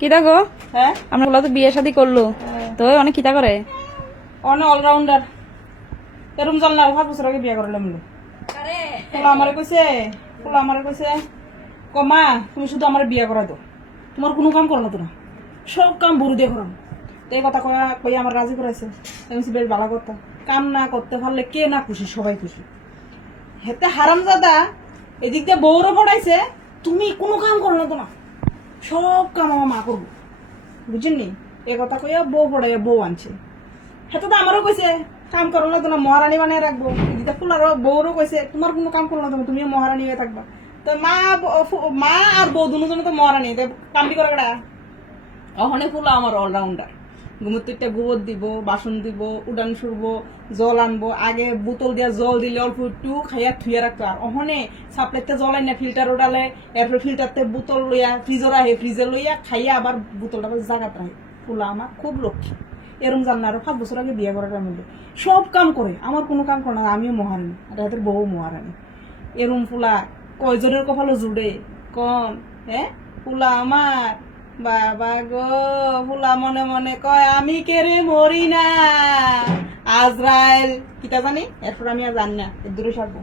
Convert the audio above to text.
কিতা গো? হ্যাঁ আমরা বলা তো বিয়ে শাদী করলো, তো অনেক কিতা করে? অনেক অলরাউন্ডার। এরম জানলে 5 বছর আগে বিয়ে করলাম। ফুলা আমারে কইছে কমা তুমি শুধু আমার বিয়ে করা দাও, তোমার কোনো কাম করো না, তো না সব কাম বড় দিয়ে করো। তো এই কথা কই আমার রাজি করাইছে। আমি বেশ ভালো করতো, কাম না করতে পারলে কে না খুশি, সবাই খুশি। হেতে হারামজাদা এদিক দিয়ে বউরও পড়াইছে, তুমি কোনো কাম করো না, তো না সব কাম আমার মা করবো, বুঝেননি? এ কথা কইয়া বউ পড়াইয়া বউ আনছে। হেতে তো আমারও কইছে কাম করো না, তো না মহারানী বানিয়ে রাখবো। দিদা ফুলারও বউরও কইছে তোমার কোনো কাম করো না, তো তুমিও মহারানী হয়ে থাকবা। তো মা আর বউ দুজনে তো মহারানী, কামটি করে কেডা? অহনে ফুলা আমার অলরাউন্ডার। ঘুমোতে গোবর দিব, বাসন দিব, উডান সুরবো, জল আনবো। আগে বোতল দিয়া জল দিলে অল্প একটু খাইয়া থুইয়া রাখতো, আর অহনে সাপ্লাইতে জল আইনা ফিল্টার উডালে, এরপর ফিল্টারতে বোতল লইয়া ফ্রিজর আহে, ফ্রিজে লইয়া খাইয়া আবার বোতলটা জাগাত রাখে। ফুলা আমার খুব লক্ষ্মী। এরম জানলে আরো 5 বছর আগে বিয়ে করার মধ্যে সব কাম করে, আমার কোনো কাম করে না, আমিও মহারানী আর এদের বউ মহারানী। এরম ফুলা কয়জনের কপালে জুড়ে কম? হ্যাঁ ফুলা আমার বাবা গো, ফুলা মনে মনে কয় আমি কেড়ে মরি না, আজরাইল কিতা জানি। এরপর আমি আর জানি না, এর দূরে থাকবো।